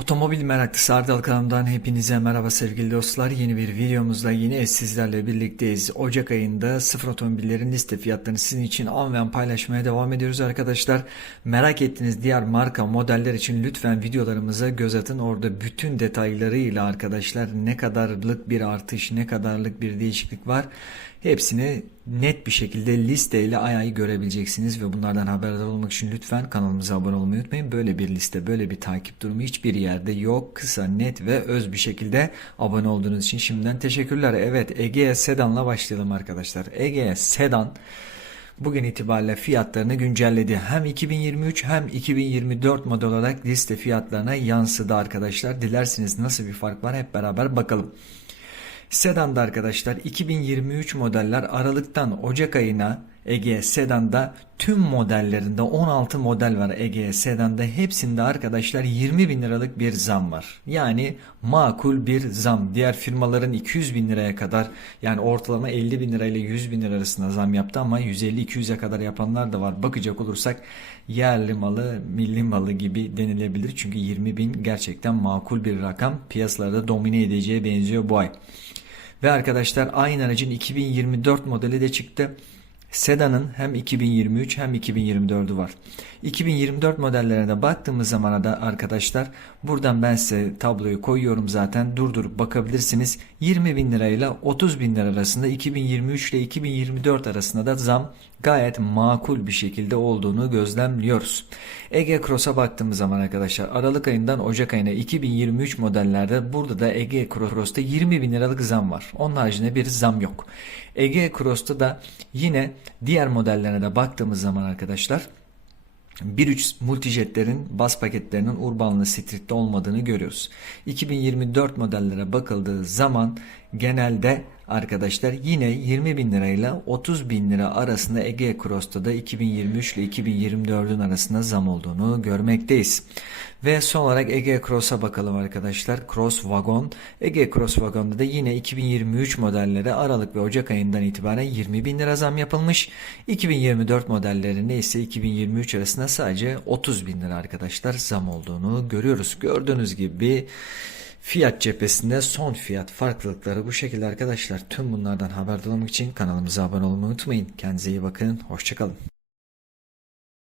Otomobil meraklısı Ardal kanalımdan hepinize merhaba sevgili dostlar. Yeni bir videomuzda yine sizlerle birlikteyiz. Ocak ayında sıfır otomobillerin liste fiyatlarını sizin için an ve an paylaşmaya devam ediyoruz arkadaşlar. Merak ettiğiniz diğer marka modeller için lütfen videolarımıza göz atın. Orada bütün detaylarıyla arkadaşlar ne kadarlık bir artış, ne kadarlık bir değişiklik var. Hepsini net bir şekilde listeyle ayağı görebileceksiniz ve bunlardan haberdar olmak için lütfen kanalımıza abone olmayı unutmayın. Böyle bir liste, böyle bir takip durumu hiçbir yerde yok. Kısa, net ve öz bir şekilde abone olduğunuz için şimdiden teşekkürler. Evet, Egea Sedan'la başlayalım arkadaşlar. Egea Sedan bugün itibariyle fiyatlarını güncelledi. Hem 2023 hem 2024 model olarak liste fiyatlarına yansıdı arkadaşlar. Dilerseniz nasıl bir fark var hep beraber bakalım. Sedan'da arkadaşlar 2023 modeller Aralık'tan Ocak ayına Ege Sedan'da tüm modellerinde 16 model var Ege Sedan'da hepsinde arkadaşlar 20 bin liralık bir zam var. Yani makul bir zam. Diğer firmaların 200 bin liraya kadar yani ortalama 50 bin lirayla 100 bin lira arasında zam yaptı ama 150-200'e kadar yapanlar da var. Bakacak olursak yerli malı milli malı gibi denilebilir. Çünkü 20 bin gerçekten makul bir rakam. Piyasalarda domine edeceğe benziyor bu ay. Ve arkadaşlar aynı aracın 2024 modeli de çıktı. Sedan'ın hem 2023 hem 2024'ü var. 2024 modellerine baktığımız zaman da arkadaşlar buradan ben size tabloyu koyuyorum zaten durdurup bakabilirsiniz. 20 bin lirayla 30 bin lira arasında 2023 ile 2024 arasında da zam gayet makul bir şekilde olduğunu gözlemliyoruz. Ege Cross'a baktığımız zaman arkadaşlar Aralık ayından Ocak ayına 2023 modellerde burada da Ege Cross'ta 20 bin liralık zam var. Onun haricinde bir zam yok. Ege Cross'ta da yine diğer modellerine de baktığımız zaman arkadaşlar 1.3 multijetlerin bas paketlerinin Urbanlı Street'te olmadığını görüyoruz. 2024 modellere bakıldığı zaman genelde arkadaşlar yine 20 bin lirayla 30 bin lira arasında Ege Cross'ta da 2023 ile 2024'ün arasında zam olduğunu görmekteyiz. Ve son olarak Ege Cross'a bakalım arkadaşlar. Cross Wagon. Ege Cross Wagon'da da yine 2023 modellere Aralık ve Ocak ayından itibaren 20 bin lira zam yapılmış. 2024 modellerinde ise 2023 arasında sadece 30 bin lira arkadaşlar zam olduğunu görüyoruz. Gördüğünüz gibi Fiyat cephesinde son fiyat farklılıkları bu şekilde arkadaşlar. Tüm bunlardan haberdar olmak için kanalımıza abone olmayı unutmayın. Kendinize iyi bakın. Hoşçakalın.